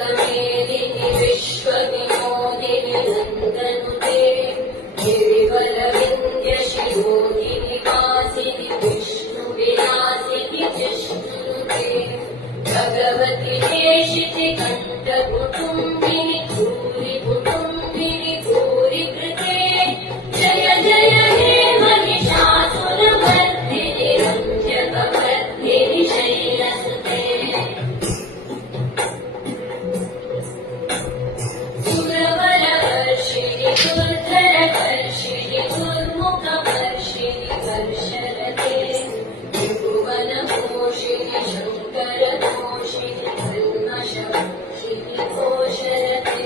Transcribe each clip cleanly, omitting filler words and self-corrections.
अमृतमेदिनि विश्वविनोदिनि नन्दनुते गिरिवरविन्द्यशिरोधिनि वासिनि विष्णुविलासिनि जिष्णुनुते भगवति देशिति कण्ठकुटुम्बिनि भूरिकुटुम्बिनि भूरिकृते जय जय हे महिषासुरमर्दिनि रम्यकवर्धिनि शैलसुते सुरवरवर्षिणि दुर्धरवर्षिणि दुर्मुखवर्षिणि वर्षरते त्रिभुवनपोषिणि शङ्करदोषिणि कल्मषमोषिणि घोषरते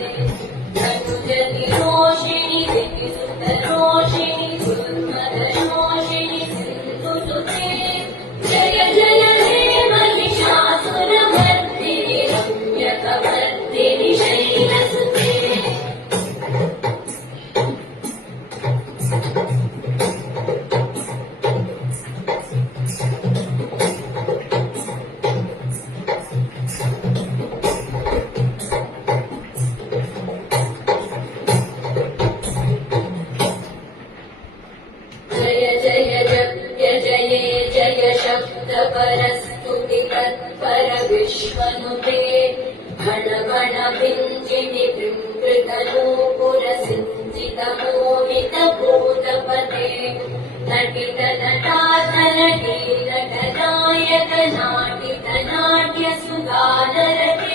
धनुजतिरोषिणि विकिसुतरोषिणि दुर्मदशोषिणि सिन्धुसुते जय जय हे महिषासुरमर्दिनि रम्यकवर्धिनि शैलसुते जय जय जप्य जये जय शब्द परस्तुति तत्पर विश्वनुते घन घन भिञ्जिनि बृङ्कृतनूपुर सिञ्चित मोहित भूतपते नटित नटाथ नटी नटनायक नाटित नाट्य सुगानरते